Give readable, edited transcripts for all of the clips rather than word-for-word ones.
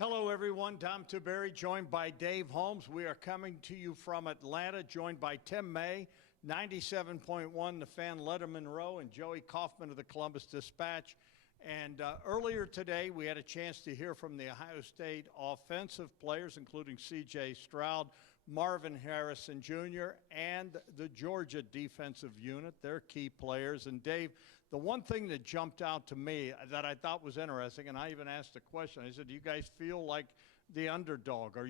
Hello, everyone. Tom Tiberi, joined by Dave Holmes. We are coming to you from Atlanta, joined by Tim May, 97.1, the Fan Letterman Row, and Joey Kaufman of the Columbus Dispatch. And earlier today, we had a chance to hear from the Ohio State offensive players, including C.J. Stroud, Marvin Harrison Jr., and the Georgia defensive unit, their key players. And Dave, the one thing that jumped out to me that I thought was interesting, and I even asked a question, I said, do you guys feel like the underdog? Have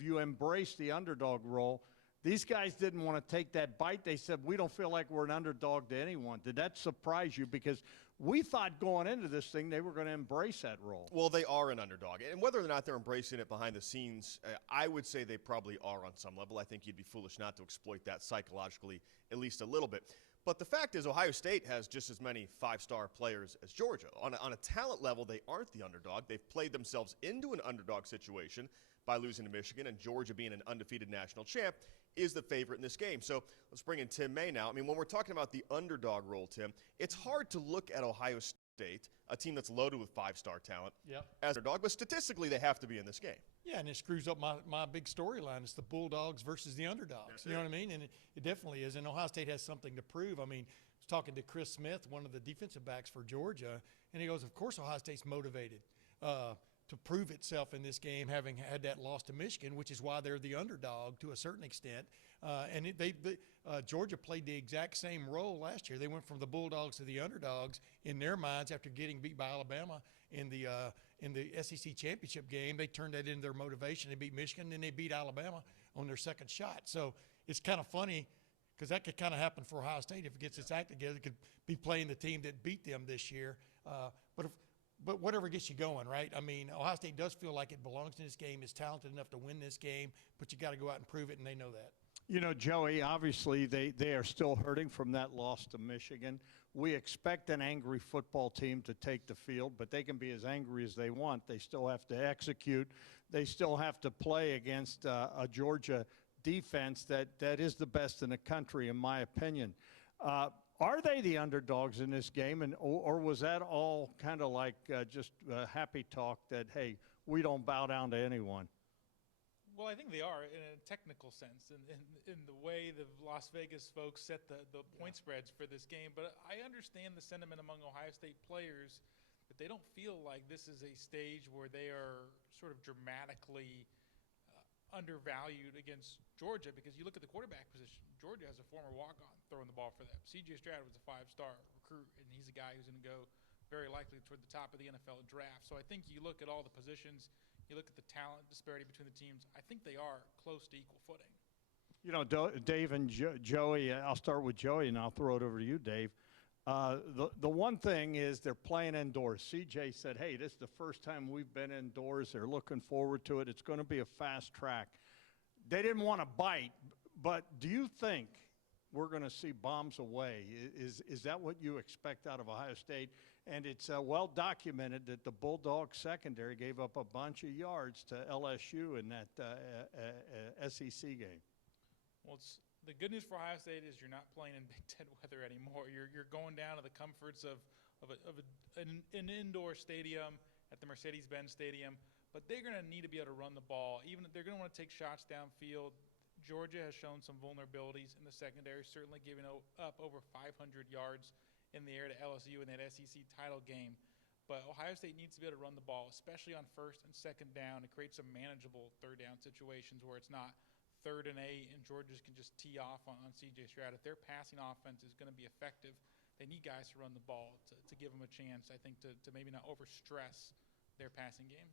you embraced the underdog role? These guys didn't want to take that bite. They said, we don't feel like we're an underdog to anyone. Did that surprise you? Because we thought going into this thing they were going to embrace that role. Well, they are an underdog. And whether or not they're embracing it behind the scenes, I would say they probably are on some level. I think you'd be foolish not to exploit that psychologically at least a little bit. But the fact is Ohio State has just as many five-star players as Georgia. On a talent level, they aren't the underdog. They've played themselves into an underdog situation by losing to Michigan, and Georgia, being an undefeated national champ, is the favorite in this game. So let's bring in Tim May now. I mean, when we're talking about the underdog role, Tim, it's hard to look at Ohio State, a team that's loaded with five-star talent, as underdog, but statistically they have to be in this game. Yeah, and it screws up my big storyline. It's the Bulldogs versus the underdogs. You know what I mean? And it definitely is. And Ohio State has something to prove. I mean, I was talking to Chris Smith, one of the defensive backs for Georgia, and he goes, of course Ohio State's motivated to prove itself in this game, having had that loss to Michigan, which is why they're the underdog to a certain extent. Georgia played the exact same role last year. They went from the Bulldogs to the underdogs in their minds after getting beat by Alabama in the SEC championship game. They turned that into their motivation. They beat Michigan, and they beat Alabama on their second shot. So it's kind of funny because that could kind of happen for Ohio State if it gets its act together. It could be playing the team that beat them this year. But whatever gets you going, right? I mean, Ohio State does feel like it belongs in this game, is talented enough to win this game, but you got to go out and prove it, and they know that. You know, Joey, obviously they are still hurting from that loss to Michigan. We expect an angry football team to take the field, but they can be as angry as they want. They still have to execute. They still have to play against a Georgia defense that is the best in the country, in my opinion. Are they the underdogs in this game, or was that all kind of like just happy talk that, hey, we don't bow down to anyone? Well, I think they are in a technical sense, in the way the Las Vegas folks set the point spreads for this game. But I understand the sentiment among Ohio State players that they don't feel like this is a stage where they are sort of dramatically undervalued against Georgia, because you look at the quarterback position. Georgia has a former walk-on throwing the ball for them. C.J. Stroud was a five-star recruit, and he's a guy who's going to go very likely toward the top of the NFL draft. So I think you look at all the positions, you look at the talent disparity between the teams, I think they are close to equal footing. You know, Dave and Joey, I'll start with Joey, and I'll throw it over to you, Dave. The one thing is they're playing indoors. CJ said, hey, this is the first time we've been indoors. They're looking forward to it. It's going to be a fast track. They didn't want to bite, but do you think we're going to see bombs away? Is that what you expect out of Ohio State? And it's well documented that the Bulldog secondary gave up a bunch of yards to LSU in that SEC game. Well, the good news for Ohio State is you're not playing in Big Ten weather anymore. You're going down to the comforts of an indoor stadium at the Mercedes-Benz Stadium, but they're going to need to be able to run the ball. Even they're going to want to take shots downfield. Georgia has shown some vulnerabilities in the secondary, certainly giving up over 500 yards in the air to LSU in that SEC title game. But Ohio State needs to be able to run the ball, especially on first and second down, to create some manageable third down situations where it's not 3rd and 8 and Georgia can just tee off on C.J. Stroud. If their passing offense is going to be effective, they need guys to run the ball to give them a chance, I think, to maybe not overstress their passing game.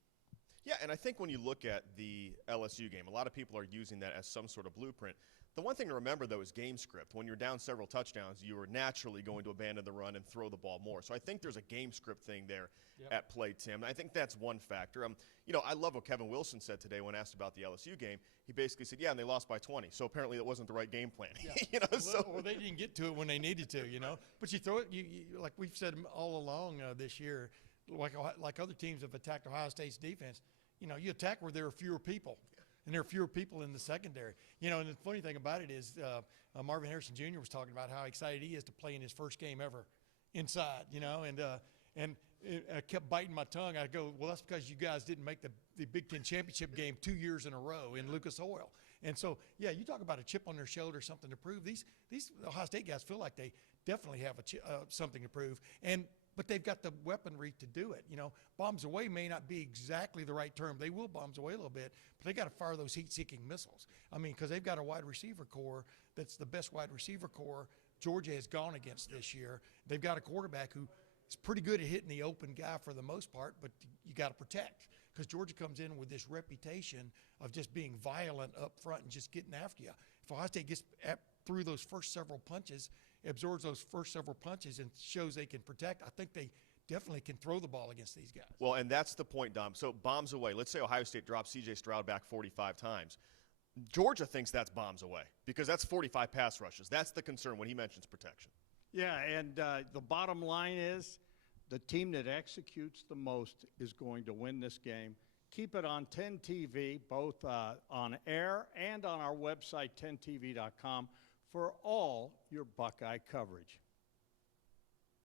Yeah, and I think when you look at the LSU game, a lot of people are using that as some sort of blueprint. The one thing to remember, though, is game script. When you're down several touchdowns, you are naturally going to abandon the run and throw the ball more. So I think there's a game script thing there at play, Tim. I think that's one factor. You know, I love what Kevin Wilson said today when asked about the LSU game. He basically said, yeah, and they lost by 20. So apparently that wasn't the right game plan. Yeah. You know, or they didn't get to it when they needed to, you know. But you throw it, you like we've said all along this year, like other teams have attacked Ohio State's defense, you know, you attack where there are fewer people. And there are fewer people in the secondary. You know, and the funny thing about it is Marvin Harrison Jr. was talking about how excited he is to play in his first game ever inside, you know. And I kept biting my tongue. I go, well, that's because you guys didn't make the Big Ten championship game 2 years in a row in Lucas Oil. And so, yeah, you talk about a chip on their shoulder, something to prove. These Ohio State guys feel like they definitely have something to prove. But they've got the weaponry to do it. You know, bombs away may not be exactly the right term. They will bombs away a little bit, but they got to fire those heat-seeking missiles. I mean, because they've got a wide receiver core that's the best wide receiver core Georgia has gone against this year. They've got a quarterback who is pretty good at hitting the open guy for the most part, but you got to protect, because Georgia comes in with this reputation of just being violent up front and just getting after you. If Ohio State gets through those first several punches, absorbs those first several punches and shows they can protect, I think they definitely can throw the ball against these guys. Well, and that's the point, Dom. So bombs away. Let's say Ohio State drops C.J. Stroud back 45 times. Georgia thinks that's bombs away because that's 45 pass rushes. That's the concern when he mentions protection. Yeah, and the bottom line is the team that executes the most is going to win this game. Keep it on 10 TV, both on air and on our website, 10tv.com, for all your Buckeye coverage.